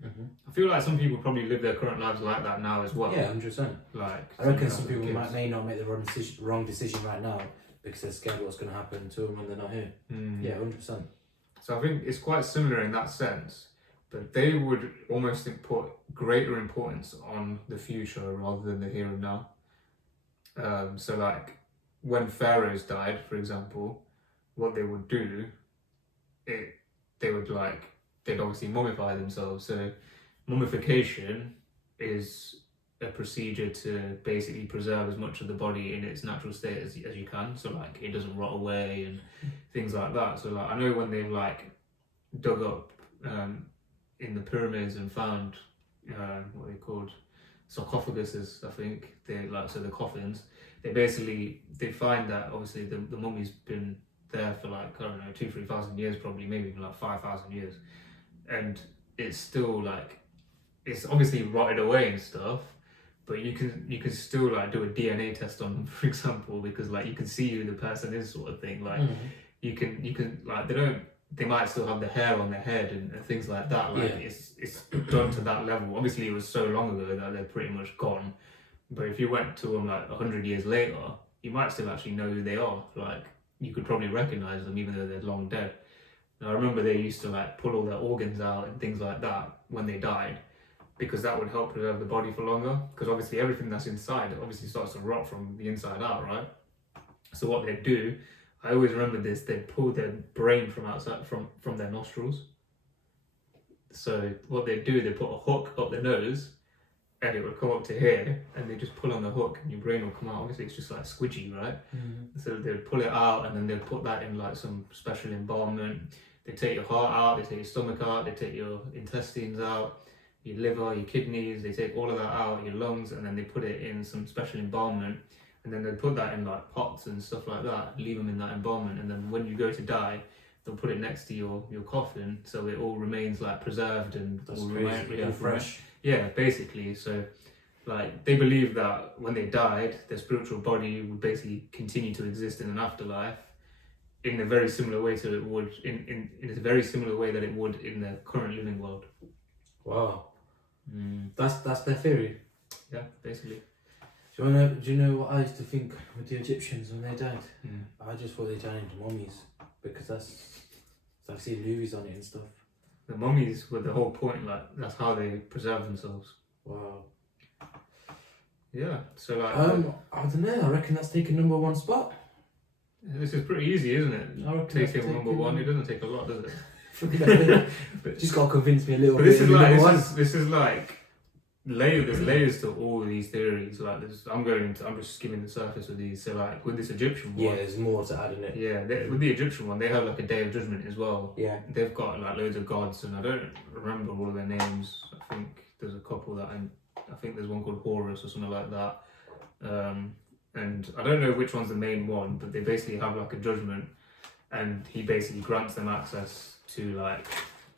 I feel like some people probably live their current lives like that now as well. Yeah, 100%. Like, I reckon some people may not make the wrong decision right now because they're scared what's going to happen to them when they're not here. Yeah, 100%. So I think it's quite similar in that sense, but they would almost put greater importance on the future rather than the here and now. So like, when pharaohs died, for example, what they would do, they'd obviously mummify themselves. So mummification is a procedure to basically preserve as much of the body in its natural state as you can, so like it doesn't rot away and things like that. So like, I know when they've like dug up in the pyramids and found what they called sarcophaguses, I think the coffins, they find that obviously the mummy's been there for like, I don't know, 2,000-3,000 years, probably maybe even like 5,000 years, and it's still like, it's obviously rotted away and stuff, but you can still like do a DNA test on them, for example, because like you can see who the person is, sort of thing. Like you can like, they might still have the hair on their head and things like that. Like it's done to that level. Obviously it was so long ago that they're pretty much gone, but if you went to them like 100 years later, you might still actually know who they are. Like, you could probably recognize them even though they're long dead. Now I remember they used to like pull all their organs out and things like that when they died, because that would help preserve the body for longer, because obviously everything that's inside obviously starts to rot from the inside out, right? So what they'd do, I always remember this, they'd pull their brain from outside, from their nostrils. So what they'd do, they'd put a hook up their nose and it would come up to here, and they just pull on the hook and your brain will come out. Obviously it's just like squidgy, right? So they'd pull it out and then they'd put that in like some special embalmment. They take your heart out, they take your stomach out, they take your intestines out, your liver, your kidneys, they take all of that out, your lungs, and then they put it in some special embalmment, and then they put that in like pots and stuff like that, leave them in that embalmment, and then when you go to die, they'll put it next to your coffin, so it all remains like preserved and all remain fresh. Yeah, basically. So like, they believe that when they died, their spiritual body would basically continue to exist in an afterlife in a very similar way to it would in a very similar way that it would in the current living world. Wow. That's their theory. Yeah, basically. Do you know what I used to think with the Egyptians when they died? I just thought they turned into mummies, because I've seen movies on it and stuff. The mummies were the whole point, like, that's how they preserve themselves. Wow. Yeah, so like... I don't know, I reckon that's taking number one spot. This is pretty easy, isn't it? Taking number one, it doesn't take a lot, does it? But just got to convince me a little bit. This is like there's layers to all of these theories. Like, I'm just skimming the surface with these. So like, with this Egyptian one, there's more to add in it. Yeah, with the Egyptian one, they have like a day of judgment as well. Yeah, they've got like loads of gods, and I don't remember all of their names. I think there's a couple that I think there's one called Horus or something like that. And I don't know which one's the main one, but they basically have like a judgment. and he basically grants them access to like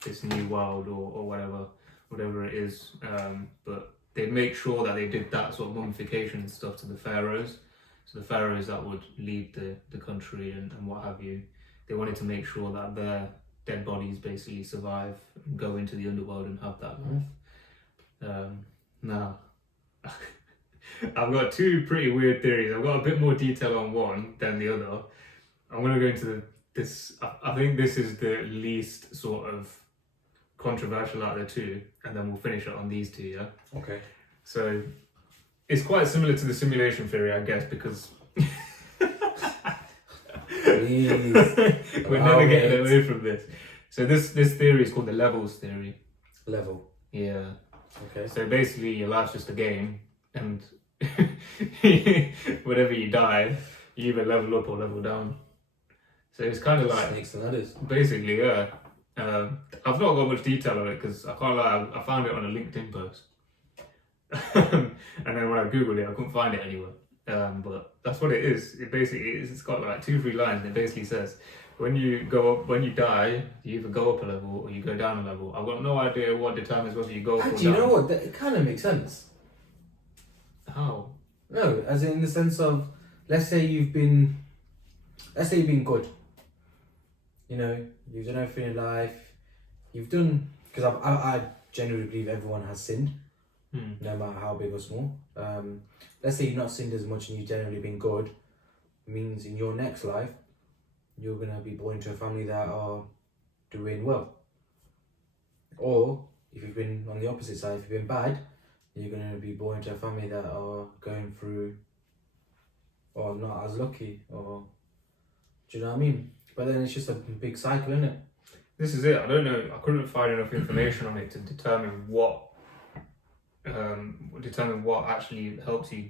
this new world or whatever it is. But they make sure that they did that sort of mummification and stuff to the pharaohs. So the pharaohs that would lead the country and what have you, they wanted to make sure that their dead bodies basically survive and go into the underworld and have that life. Now, I've got two pretty weird theories. I've got a bit more detail on one than the other. I'm going to go into this. I think this is the least sort of controversial out of the two, and then we'll finish it on these two, yeah? Okay. So, it's quite similar to the simulation theory, I guess, because Please. we're never getting away from this. So this theory is called the levels theory. Level. Yeah. Okay. So basically, your life's just a game, and whenever you die, you either level up or level down. So it's kind of like snakes and ladders. basically, yeah. I've not got much detail on it because I can't lie. I found it on a LinkedIn post, and then when I googled it, I couldn't find it anywhere. But that's what it is. It basically is. It's got like 2-3 lines. And it basically says when you die, you either go up a level or you go down a level. I've got no idea what determines whether you go up or down. Actually, you know what? It kind of makes sense. How? No, as in the sense of, let's say you've been good. You know, you've done everything in life. You've done, because I genuinely believe everyone has sinned, no matter how big or small. Let's say you've not sinned as much and you've generally been good. It means in your next life, you're going to be born into a family that are doing well. Or, if you've been on the opposite side, if you've been bad, you're going to be born into a family that are going through, or not as lucky, or, do you know what I mean? But then it's just a big cycle, isn't it? This is it. I don't know. I couldn't find enough information on it to determine what actually helps you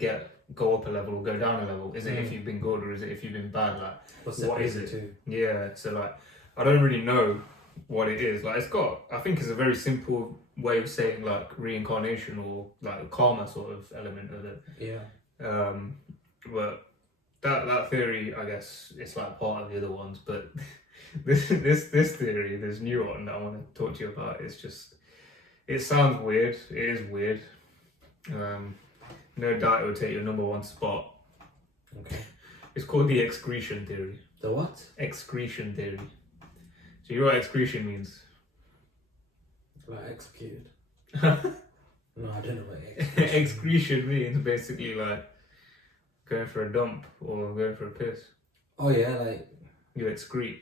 go up a level or go down a level. Is it if you've been good or is it if you've been bad? Like, what is it? Too? Yeah. So like, I don't really know what it is. Like, I think it's a very simple way of saying like reincarnation or like a karma sort of element of it. Yeah. But that theory, I guess, it's like part of the other ones. But this theory, this new one that I want to talk to you about, is just, it sounds weird. It is weird. No doubt it would take your number one spot. Okay. It's called the excretion theory. The what? Excretion theory. So you know what excretion means? Like executed. No, I don't know what excretion. Excretion means basically like going for a dump or going for a piss. Oh yeah, like You excrete.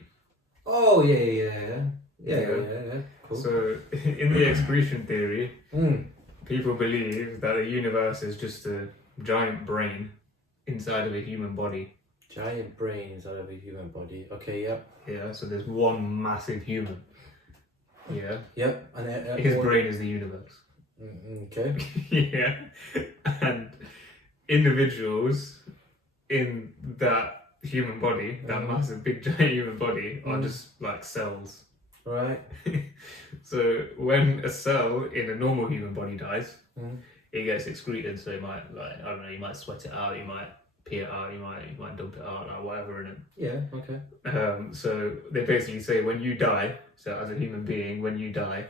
oh yeah. Cool. So in the excretion theory, people believe that the universe is just a giant brain inside of a human body. Giant brain inside of a human body. Okay, yep. Yeah, so there's one massive human. Yeah. Yep. And His brain is the universe. Okay. Yeah. And individuals in that human body, that massive big giant human body, are just like cells. Right. So when a cell in a normal human body dies, it gets excreted. So you might, like, I don't know, you might sweat it out, you might pee it out, you might dump it out, like whatever in it. Yeah. Okay. So they basically say when you die, so as a human being, when you die,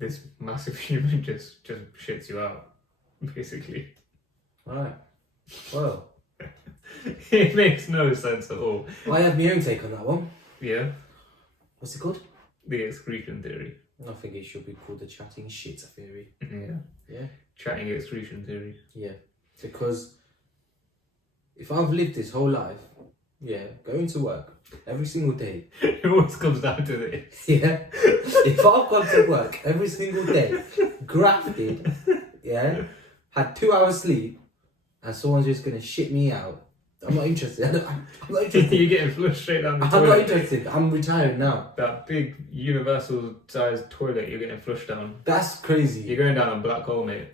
this massive human just shits you out, basically. Right. Well, It makes no sense at all. I have my own take on that one. Yeah, What's it called? the excretion theory. I think it should be called the chatting shit theory. Yeah. Yeah. Chatting excretion theory. Yeah. Because if I've lived this whole life, going to work every single day. It always comes down to this. Yeah. If I've gone to work every single day, grafted, had 2 hours sleep, and someone's just gonna shit me out, I'm not interested. I'm not interested. You're getting flushed straight down the I'm toilet. not interested. I'm retiring now. That big universal sized toilet you're getting flushed down. That's crazy. You're going down a black hole, mate.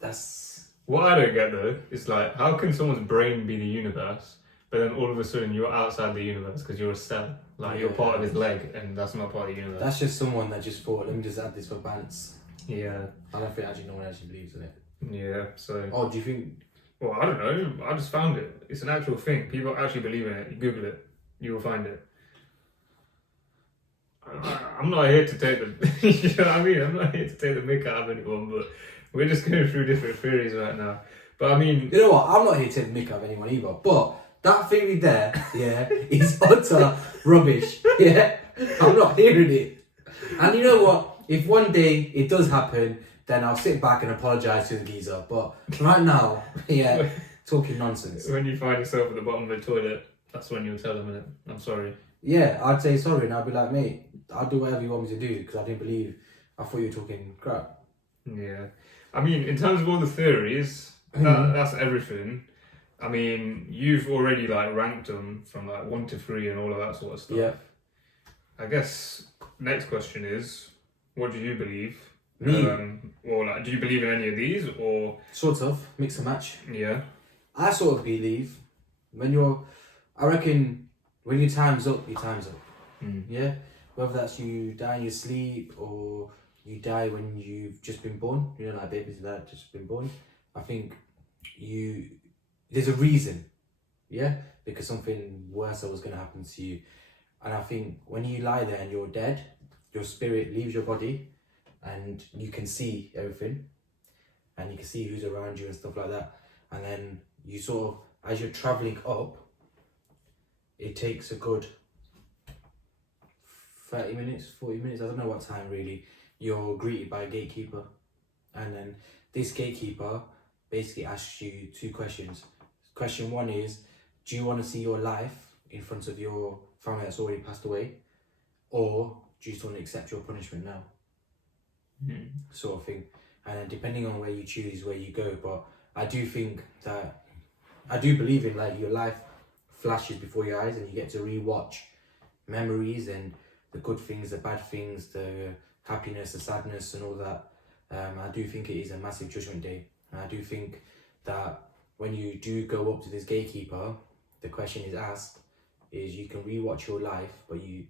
That's What I don't get though is like, how can someone's brain be the universe, but then all of a sudden you're outside the universe because you're a cell? Like you're part of his leg, and that's not part of the universe. That's just someone that just thought, let me just add this for balance. Yeah. I don't think actually no one actually believes in it. Yeah. So. Oh, do you think? Well, I don't know. I just found it. It's an actual thing. People actually believe in it. You Google it, you will find it. I'm not here to take the, you know what I mean? I'm not here to take the mick out of anyone, but we're just going through different theories right now. But I mean, You know what? I'm not here to take the mick out of anyone either. But that theory there, yeah, is utter rubbish. Yeah, I'm not hearing it. And you know what? If one day it does happen, then I'll sit back and apologise to the geezer. But right now, yeah, talking nonsense. when you find yourself at the bottom of the toilet, that's when you'll tell them, innit? I'm sorry. Yeah, I'd say sorry and I'd be like, mate, I'll do whatever you want me to do because I didn't believe. I thought you were talking crap. Yeah. I mean, in terms of all the theories, that's everything. I mean, you've already like ranked them from like 1 to 3 and all of that sort of stuff. Yeah. I guess next question is, what do you believe? Me? Or like, do you believe in any of these or? Sort of, mix and match. Yeah. I sort of believe I reckon when your time's up, your time's up. Yeah? Whether that's you die in your sleep or you die when you've just been born, you know, like babies that just been born. I think there's a reason, yeah? Because something worse was going to happen to you. And I think when you lie there and you're dead, your spirit leaves your body and you can see everything and you can see who's around you and stuff like that. And then you sort of, as you're travelling up, it takes a good 30 minutes, 40 minutes, I don't know what time really, you're greeted by a gatekeeper. And then this gatekeeper basically asks you 2 questions. Question 1 is, do you want to see your life in front of your family that's already passed away? Or do you just want to accept your punishment now? Sort of thing. And then depending on where you choose, where you go. But I do think that, I do believe in like your life flashes before your eyes and you get to re-watch memories and the good things, the bad things, the happiness, the sadness and all that. I do think it is a massive judgment day. And I do think that when you do go up to this gatekeeper, the question is asked, is you can re-watch your life, but the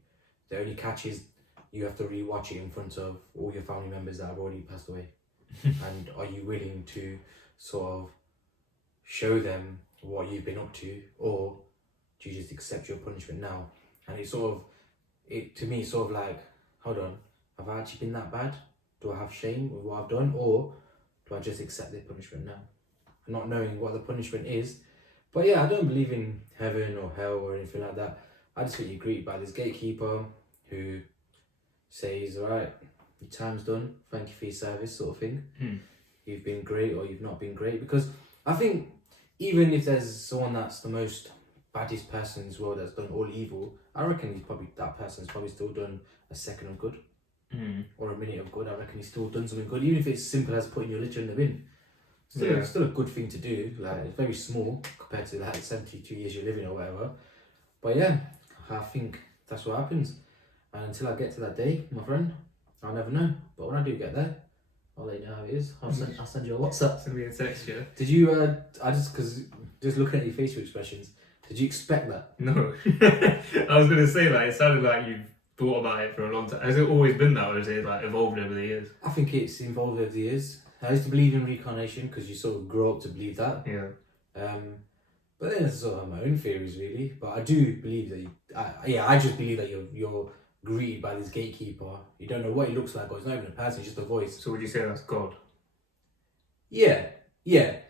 only catch is you have to re-watch it in front of all your family members that have already passed away. And are you willing to sort of show them what you've been up to, or do you just accept your punishment now? And it's sort of, to me, it's sort of like, hold on, have I actually been that bad? Do I have shame with what I've done, or do I just accept the punishment now? Not knowing what the punishment is. But yeah, I don't believe in heaven or hell or anything like that. I just think you're greeted by this gatekeeper who says, all right, your time's done, thank you for your service, sort of thing. You've been great or you've not been great. Because I think even if there's someone that's the most baddest person in this world that's done all evil, I reckon that person's probably still done a second of good. Or a minute of good. I reckon he's still done something good, even if it's simple as putting your litter in the bin. Still a good thing to do. Like, it's very small compared to like 72 years you're living or whatever. But yeah, I think that's what happens. And until I get to that day, my friend, I'll never know. But when I do get there, I'll let you know how it is. I'll send you a WhatsApp. Send me a text, yeah. Did you? Just looking at your facial expressions, did you expect that? No. I was gonna say like it sounded like you've thought about it for a long time. Has it always been that, or has it like evolved over the years? I think it's evolved over the years. I used to believe in reincarnation because you sort of grow up to believe that. Yeah. But then it's sort of my own theories really. But I do believe that I just believe that you're greeted by this gatekeeper. You don't know what he looks like, or it's not even a person, it's just a voice. So would you say that's God? Yeah.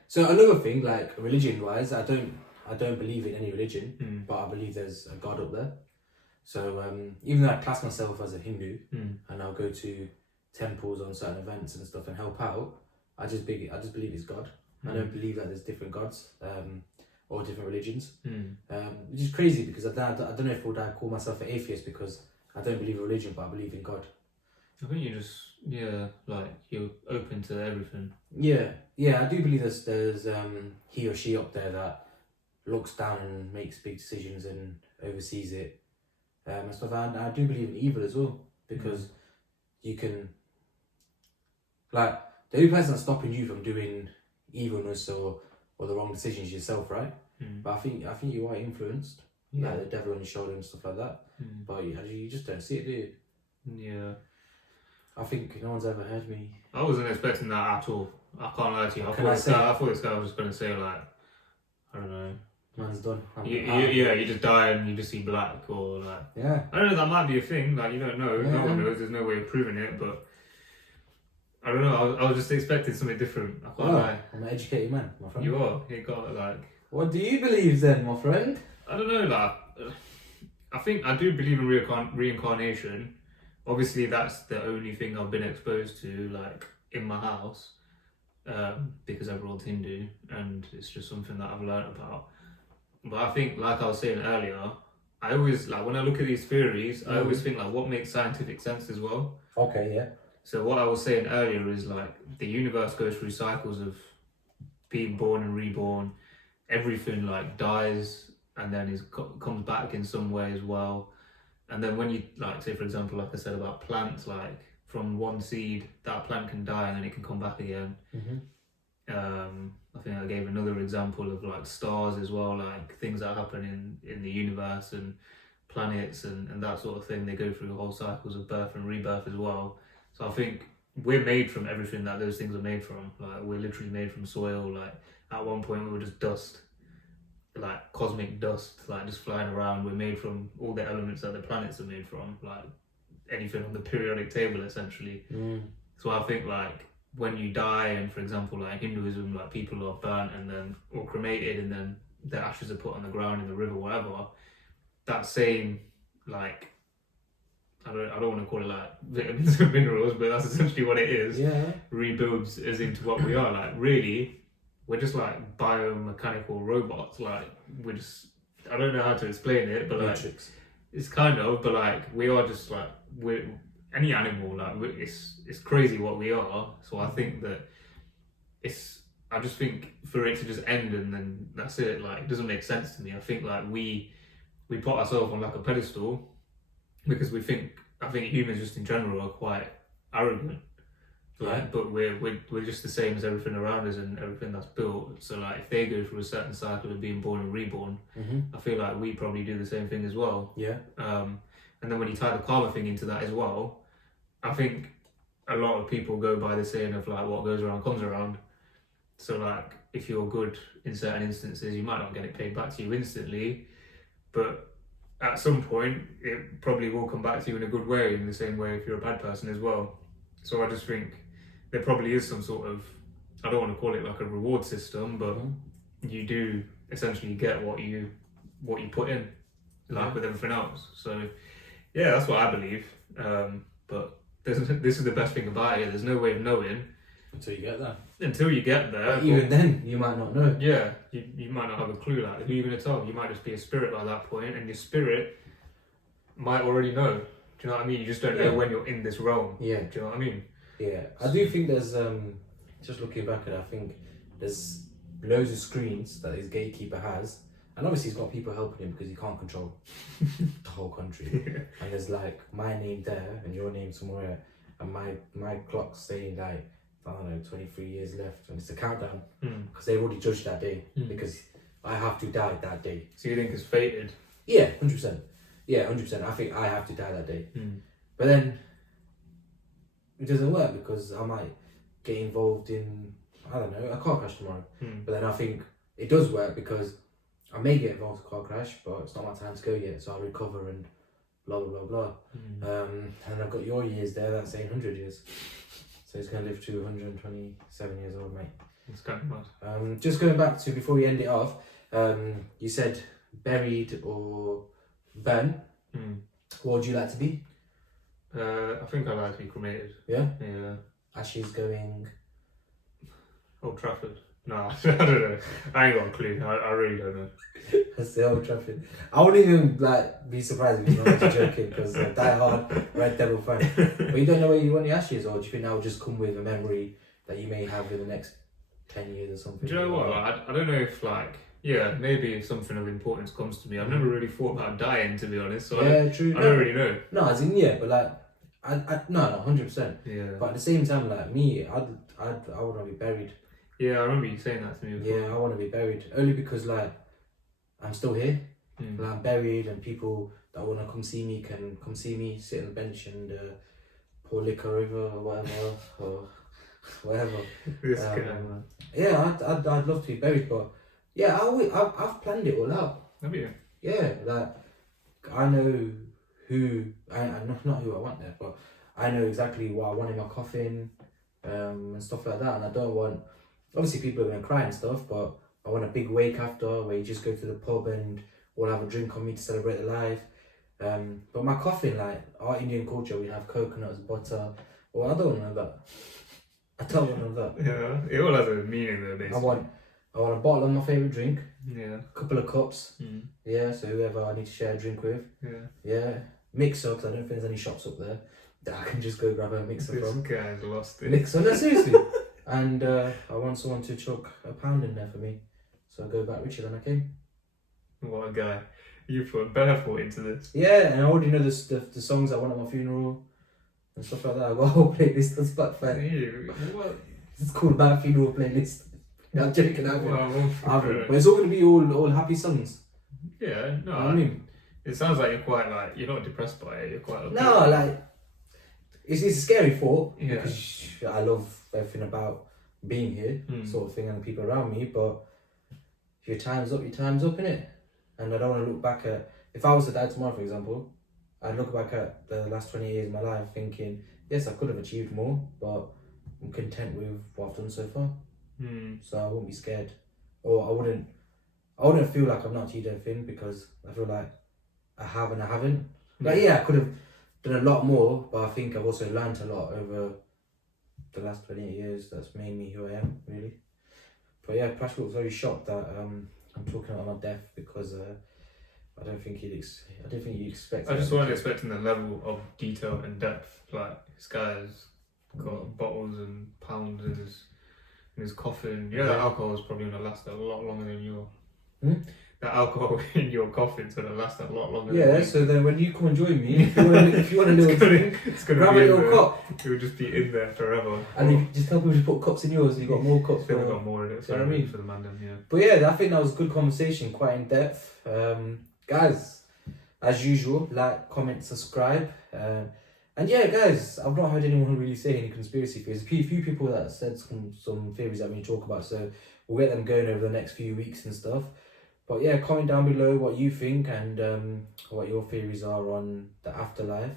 So another thing, like religion wise, I don't believe in any religion, but I believe there's a God up there. So even though I class myself as a Hindu and I'll go to temples on certain events and stuff and help out, I just believe it's God. I don't believe that there's different gods or different religions, which is crazy because I don't know if I'd call myself an atheist because I don't believe in religion, but I believe in God. I think you just like you're open to everything. Yeah, I do believe there's he or she up there that looks down and makes big decisions and oversees it and stuff. And I do believe in evil as well because you can, like, the only person that's stopping you from doing evilness or the wrong decisions is yourself, right? But I think you are influenced, like the devil on your shoulder and stuff like that. But you just don't see it, do you? Yeah. I think no one's ever heard me. I wasn't expecting that at all. I can't lie to you. I thought this guy was just going to say like, I don't know, man's done. You just die and you just see black, or like, Yeah. I don't know, that might be a thing, like, you don't know, Yeah. no one knows, there's no way of proving it, but I don't know, I was just expecting something different, I can't lie. I'm an educated man, my friend. You are, you got like... What do you believe then, my friend? I don't know, like, I think I do believe in reincarnation. Obviously, that's the only thing I've been exposed to, like, in my house, because everyone's Hindu, and it's just something that I've learned about. But I think, like I was saying earlier, I always, like, when I look at these theories, I always think, like, what makes scientific sense as well. Okay, yeah. So what I was saying earlier is, like, the universe goes through cycles of being born and reborn. Everything, like, dies and then comes back in some way as well. And then when you, like, say, for example, like I said about plants, like, from one seed, that plant can die and then it can come back again. I think I gave another example of, like, stars as well, like, things that happen in the universe and planets and that sort of thing. They go through whole cycles of birth and rebirth as well. So I think we're made from everything that those things are made from. Like, we're literally made from soil. Like, at one point we were just dust, like cosmic dust, like just flying around. We're made from all the elements that the planets are made from, like anything on the periodic table, essentially. So I think, like, when you die, and for example, like Hinduism, like, people are burnt and then, or cremated, and then their ashes are put on the ground in the river, whatever. That same, like, I don't want to call it like vitamins and minerals, but that's essentially what it is. Yeah. Rebuilds us into what we are. Like, really, we're just like biomechanical robots. Like, we're just, I don't know how to explain it, but like, it's kind of, but like, we are just like, we're any animal. Like, it's crazy what we are. So I think that I just think for it to just end and then that's it, like, it doesn't make sense to me. I think, like, we put ourselves on like a pedestal because I think humans just in general are quite arrogant. Like, but we're just the same as everything around us and everything that's built. So, like, if they go through a certain cycle of being born and reborn, I feel like we probably do the same thing as well. Yeah. And then when you tie the karma thing into that as well, I think a lot of people go by the saying of, like, what goes around comes around. So, like, if you're good in certain instances, you might not get it paid back to you instantly, but at some point it probably will come back to you in a good way, in the same way if you're a bad person as well. So I just think there probably is some sort of, I don't want to call it like a reward system, but you do essentially get what you put in, like with everything else. So yeah, that's what I believe. But this is the best thing about it. There's no way of knowing until you get there. But even then, you might not know. Yeah, you might not have a clue. Like, who are you going to tell? You might just be a spirit by that point, and your spirit might already know. Do you know what I mean? You just don't know when you're in this realm. Yeah. Do you know what I mean? Yeah, I do think there's just looking back at it, I think there's loads of screens that his gatekeeper has, and obviously he's got people helping him because he can't control the whole country. And there's like my name there and your name somewhere, and my clock's saying like, I don't know, 23 years left, and it's a countdown because they've already judged that day because I have to die that day. So you think it's fated? Yeah, 100%. Yeah, 100%. I think I have to die that day. But then it doesn't work because I might get involved in, I don't know, a car crash tomorrow. But then I think it does work because I may get involved in a car crash, but it's not my time to go yet, so I'll recover and blah blah blah blah. And I've got your years there, that's 800 years. So he's going to live to 127 years old, mate. It's kind of mad. Just going back to, before we end it off, you said buried or burn. What would you like to be? I think I'd like to be cremated. Yeah? Yeah. Ashes going... Old Trafford. No, I don't know. I ain't got a clue. I really don't know. That's the Old Trafford. I wouldn't even be surprised if you're not joking because Die Hard, Red Devil fan. But you don't know where you want your ashes, or do you think that will just come with a memory that you may have in the next 10 years or something? Do you know what? I don't know if, like, yeah, maybe if something of importance comes to me. I've never really thought about dying, to be honest. So true. I don't really know. No, as in, yeah, but like, no, 100%. Yeah. But at the same time, like me, I want to be buried. Yeah, I remember you saying that to me before. Yeah, I want to be buried. Only because, like, I'm still here. Like, I'm buried, and people that want to come see me can come see me, sit on the bench and pour liquor over or whatever, or whatever. This guy, man. Yeah, I'd love to be buried, but Yeah, I've planned it all out. Have you? Yeah, like I know not who I want there, but I know exactly what I want in my coffin, and stuff like that. And I don't want, obviously people are gonna cry and stuff, but I want a big wake after where you just go to the pub and all have a drink on me to celebrate the life. But my coffin, like our Indian culture, we have coconuts, butter. Well, I don't know that. I don't want that. Yeah, it all has a meaning though, basically. I want a bottle of my favourite drink, Yeah. a couple of cups, yeah, so whoever I need to share a drink with, yeah, mixer, because I don't think there's any shops up there that I can just go grab a mixer from. This guy's lost it. Mixer, no, seriously. And I want someone to chuck £1 in there for me, so I go back richer than I came. What a guy. You put better thought into this. Yeah, and I already know the songs I want at my funeral and stuff like that. I got a whole playlist on Spotify. What? It's called My Funeral Playlist. No, I'm joking, I haven't. Well, But it's all going to be all happy songs. yeah, no, You know what I mean? it sounds like you're quite like, you're not depressed by it, you're quite okay. No, like, it's a scary thought. Yeah. Because I love everything about being here, sort of thing, and the people around me, but if your time's up, innit? And I don't want to look back at, if I was to die tomorrow, for example, I'd look back at the last 20 years of my life thinking, yes, I could have achieved more, but I'm content with what I've done so far. So I wouldn't be scared, or I wouldn't feel like I've not achieved anything, because I feel like I have and I haven't. Like, yeah, I could have done a lot more, but I think I've also learned a lot over the last 28 years that's made me who I am, really. But yeah, Prash was very shocked that I'm talking about my death, because I don't think you'd expect. I just wasn't expecting the level of detail and depth. Like, this guy's got bottles and pounds in his coffin. Yeah, that alcohol is probably going to last a lot longer than your. That alcohol in your coffin's going to last a lot longer. Yeah, than so then when you come and join me, if you want a little drink, grab a little cup. It will just be in there forever. And you just tell people to put cups in yours, so you got more cups. They've got more in it. Do you know what I mean? For the mandem, yeah. But yeah, I think that was a good conversation, quite in depth. Guys, as usual, like, comment, subscribe. And yeah, guys, I've not heard anyone really say any conspiracy theories. A few people that said some theories that we need to talk about, so we'll get them going over the next few weeks and stuff. But yeah, comment down below what you think and what your theories are on the afterlife.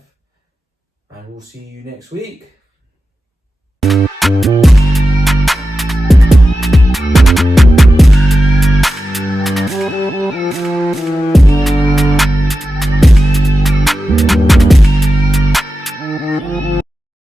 And we'll see you next week.